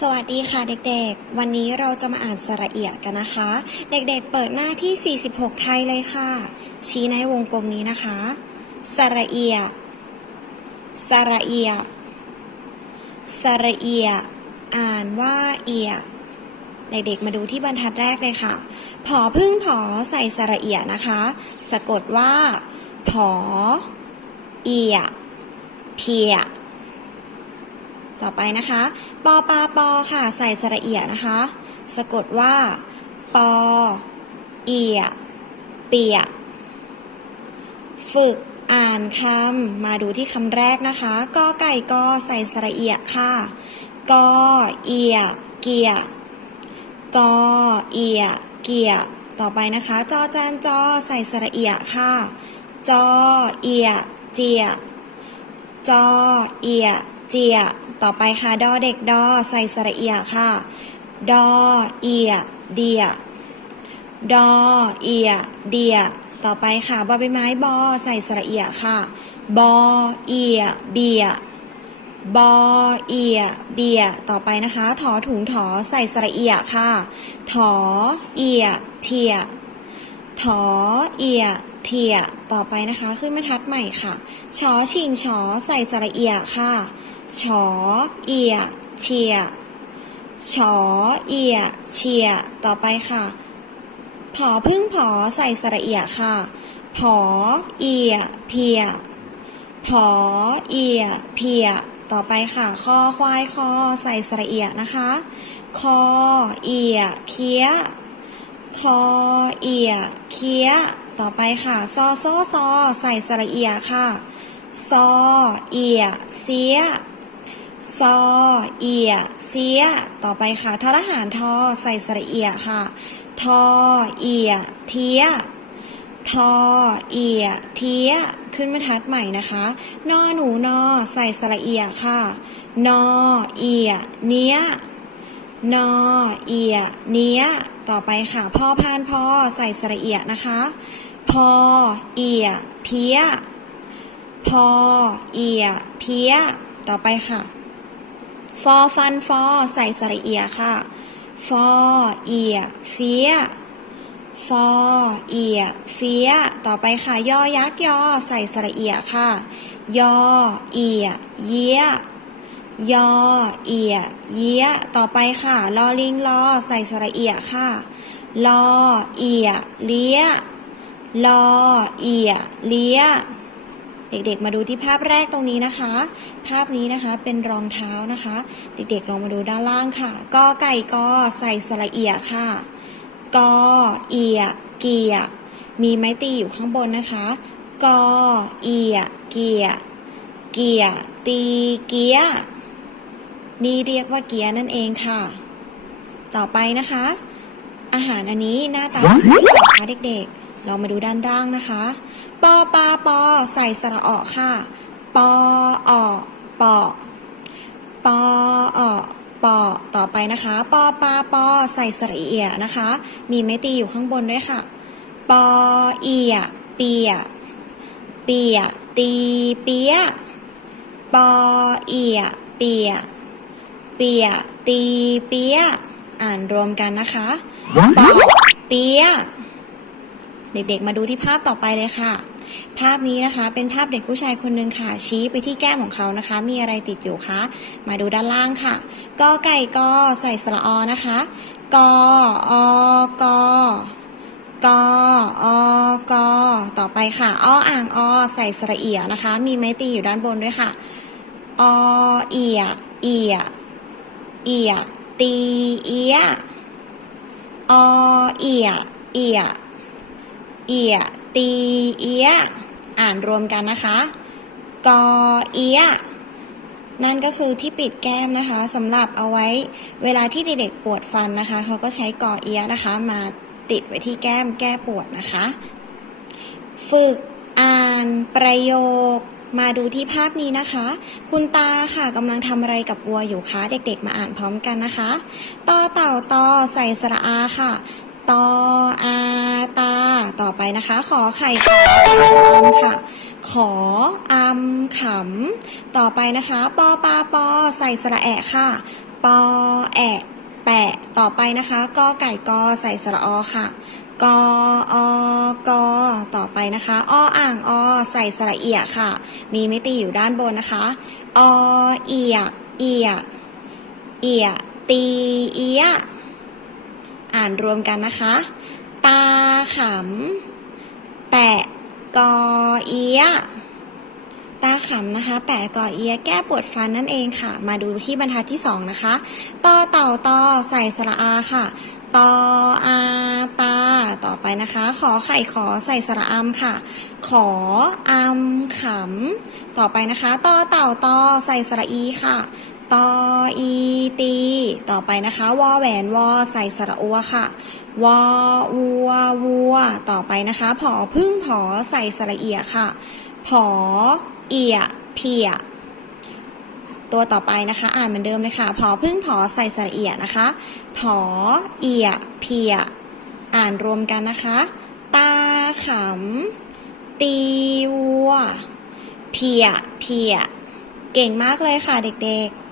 สวัสดีค่ะเด็กๆ วันนี้เราจะมาอ่านสระเอียกันนะคะ เด็กๆ เปิดหน้าที่ 46 ไทยเลยค่ะ ชี้ในวงกลมนี้นะคะ สระเอียสระเอียสระเอียอ่านว่าเอียเด็กๆ มาดูที่บรรทัดแรกเลยค่ะ ผอพึ่งผอใส่สระเอียนะคะ สะกดว่า ผอ เอียเพีย ต่อไปนะคะปอปาปอค่ะ ใส่สระเอียนะคะ สะกดว่า ปอ เอีย เปีย ฝึกอ่านคำมาดูที่คำแรกนะคะกอไก่กอใส่สระเอียค่ะกอเอีย เกียกอเอีย เกียต่อไปนะคะ จอจานจอใส่สระเอียค่ะ จอเอีย เจีย จอเอีย เจีย ต่อไปค่ะ ดอเด็กดอใส่สระเอียค่ะ ดอเอีย เดีย ดอเอีย เดีย ต่อไปค่ะบอใบไม้บอใส่สระเอียค่ะ บอเอีย เบีย บอเอีย เบีย ต่อไปนะคะ ถอถุงถอใส่สระเอียค่ะ ถอเอีย เทีย ถอเอีย เทีย ต่อไปนะคะ ขึ้นบรรทัดใหม่ค่ะ ชอชิงชอใส่สระเอียค่ะ ชอเอียเชียชอเอียเชียต่อไปค่ะ ผอพึ่งผอใส่สระเอียค่ะ ผอเอียเพีย ผอเอียเพีย ต่อไปค่ะคอควายคอใส่สระเอียนะคะ คอเอียเคี้ย คอเอียเคี้ย ต่อไปค่ะซอโซซอใส่สระเอียค่ะ ซอเอียเสีย ซอ เอีย เสีย ต่อไปค่ะทอทหารทอ ใส่สระเอียค่ะ ทอ เอีย เทีย ทอ เอีย เทีย ขึ้นบรรทัดใหม่นะคะ นอหนูนอ ใส่สระเอียค่ะ นอ เอีย เนี้ย นอ เอีย เนี้ย ต่อไปค่ะ พ่อพานพ่อ ใส่สระเอียนะคะ พอ เอีย เพีย พอ เอีย เพีย ต่อไปค่ะ ฟอฟันฟอใส่สระเอียค่ะฟอเอียเฟียฟอเอียเฟียต่อไปค่ะยอยักษ์ยอใส่สระเอียค่ะ ยอเอียเยียยอเอียเยียต่อไปค่ะลอลิงลอใส่สระเอียค่ะลอเอียเลียลอเอียเลีย เด็กๆ มาดูที่ภาพแรกตรงนี้นะคะ ภาพนี้นะคะเป็นรองเท้านะคะ เด็กๆลองมาดูด้านล่างค่ะกอไก่กอใส่สระเอียค่ะกอเอียเกียมีไม้ตีอยู่ข้างบนนะคะกอเอียเกียเกียตีเกียนี่เรียกว่าเกียนั่นเองค่ะ ต่อไปนะคะ อาหารอันนี้หน้าตาเป็นยังไงคะเด็กๆ เรามาดูด้านล่างนะคะ ปอปาปอใส่สระออค่ะ ปอออปอปอออปอต่อไปนะคะ ปอปาปอใส่สระเอียนะคะ มีไม้ตีอยู่ข้างบนด้วยค่ะ ปอเอียเปีย เปีย ตีเปีย ปอเอียเปีย เปีย ตีเปีย อ่านรวมกันนะคะ ปอเปีย เด็กๆ มาดูที่ภาพต่อไปเลยค่ะ ภาพนี้นะคะเป็นภาพเด็กผู้ชายคนหนึ่งค่ะ ชี้ไปที่แก้มของเขานะคะ มีอะไรติดอยู่คะ มาดูด้านล่างค่ะกอไก่กอใส่สระอนะคะกออกอกออกอต่อไปค่ะอ้ออ่างอใส่สระเอียนะคะ มีไม้ตีอยู่ด้านบนด้วยค่ะอเอียเอียเอียตีเอียอเอียเอีย เอีย ตีเอีย อ่านรวมกันนะคะ กอเอีย นั่นก็คือที่ปิดแก้มนะคะสำหรับเอาไว้เวลาที่เด็กๆปวดฟันนะคะ เขาก็ใช้กอเอียนะคะ มาติดไว้ที่แก้มแก้ปวดนะคะ ฝึกอ่านประโยคมาดูที่ภาพนี้นะคะ คุณตาค่ะกำลังทำอะไรกับวัวอยู่คะเด็กๆ มาอ่านพร้อมกันนะคะต่อเต่าตอใส่สระอาค่ะ ตออาตา ต่อไปนะคะ ขอไข่ขอใส่สระอมค่ะ ขออำขำ ต่อไปนะคะปอปาปอใส่สระแอะค่ะ ปอแอะแปะ ต่อไปนะคะกอไก่กอใส่สระอค่ะกออกอต่อไปนะคะออ่างอใส่สระเอียค่ะ มีมิติอยู่ด้านบนนะคะอเอียเอียเอียตีเอียอ่านรวมกันนะคะ ตาขำแปะกอเอียตาขำนะคะ แปะกอเอียแก้ปวดฟันนั่นเองค่ะ มาดูที่บรรทัดที่สองนะคะต่อเต่าต่อใส่สระอาค่ะตออาตา ต่อไปนะคะ ขอไข่ขอใส่สระอำค่ะ ขออำขำ ต่อไปนะคะต่อเต่าต่อใส่สระอีค่ะ ตออีตี ต่อไปนะคะวอแหวนวอใส่สระอัวค่ะวอวัววัว ต่อไปนะคะผอพึ่งผอใส่สระเอียค่ะผอเอียเพีย ตัวต่อไปนะคะ อ่านเหมือนเดิมเลยค่ะผอพึ่งผอใส่สระเอียนะคะผอเอียเพีย อ่านรวมกันนะคะ ตาขำตีวัวเพียเพีย เก่งมากเลยค่ะเด็กๆ